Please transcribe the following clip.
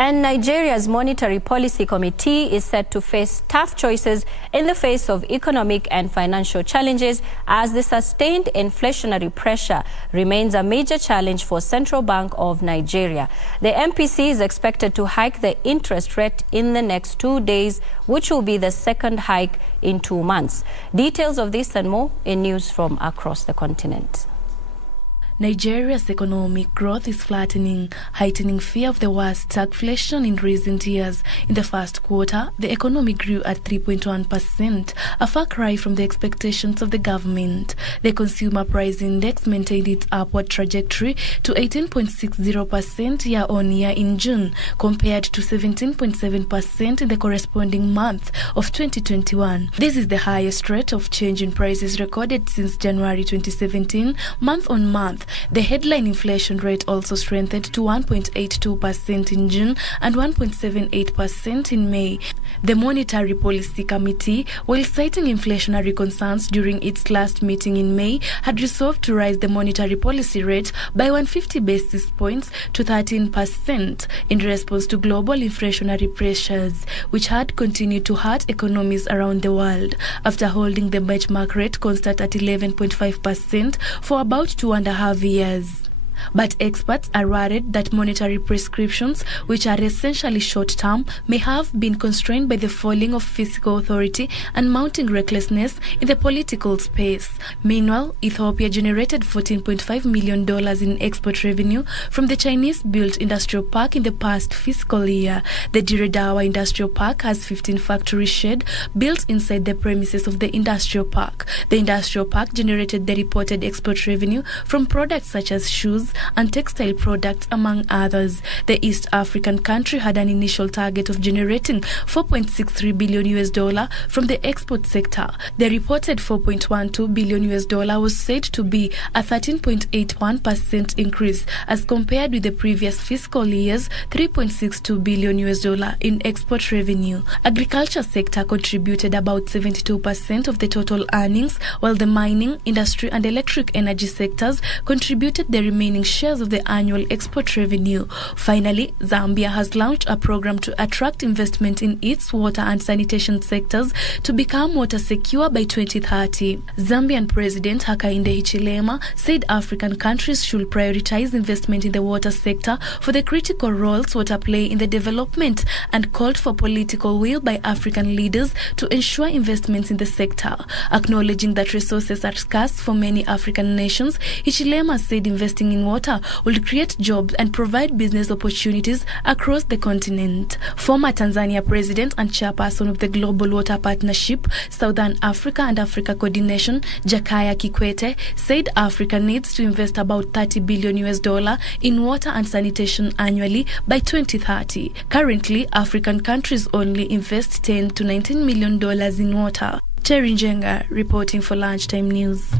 And Nigeria's Monetary Policy Committee is set to face tough choices in the face of economic and financial challenges as the sustained inflationary pressure remains a major challenge for Central Bank of Nigeria. The MPC is expected to hike the interest rate in the next 2 days, which will be the second hike in 2 months. Details of this and more in news from across the continent. Nigeria's economic growth is flattening, heightening fear of the worst stagflation in recent years. In the first quarter, the economy grew at 3.1%, a far cry from the expectations of the government. The Consumer Price Index maintained its upward trajectory to 18.60% year-on-year in June, compared to 17.7% in the corresponding month of 2021. This is the highest rate of change in prices recorded since January 2017, month-on-month. The headline inflation rate also strengthened to 1.82% in June and 1.78% in May. The Monetary Policy Committee, while citing inflationary concerns during its last meeting in May, had resolved to raise the monetary policy rate by 150 basis points to 13% in response to global inflationary pressures, which had continued to hurt economies around the world. After holding the benchmark rate constant at 11.5% for about 2.5 years. But experts are worried that monetary prescriptions, which are essentially short-term, may have been constrained by the falling of fiscal authority and mounting recklessness in the political space. Meanwhile, Ethiopia generated $14.5 million in export revenue from the Chinese-built industrial park in the past fiscal year. The Diredawa Industrial Park has 15 factory sheds built inside the premises of the industrial park. The industrial park generated the reported export revenue from products such as shoes and textile products, among others. The East African country had an initial target of generating $4.63 billion from the export sector. The reported $4.12 billion was said to be a 13.81% increase as compared with the previous fiscal year's $3.62 billion in export revenue. Agriculture sector contributed about 72% of the total earnings, while the mining, industry and electric energy sectors contributed the remaining shares of the annual export revenue. Finally, Zambia has launched a program to attract investment in its water and sanitation sectors to become water secure by 2030. Zambian President Hakainde Hichilema said African countries should prioritize investment in the water sector for the critical roles water play in the development and called for political will by African leaders to ensure investments in the sector. Acknowledging that resources are scarce for many African nations, Hichilema said investing in water will create jobs and provide business opportunities across the continent. Former Tanzania President and Chairperson of the Global Water Partnership, Southern Africa and Africa Coordination, Jakaya Kikwete, said Africa needs to invest about $30 billion in water and sanitation annually by 2030. Currently, African countries only invest $10 to $19 million in water. Terry Njenga reporting for Lunchtime News.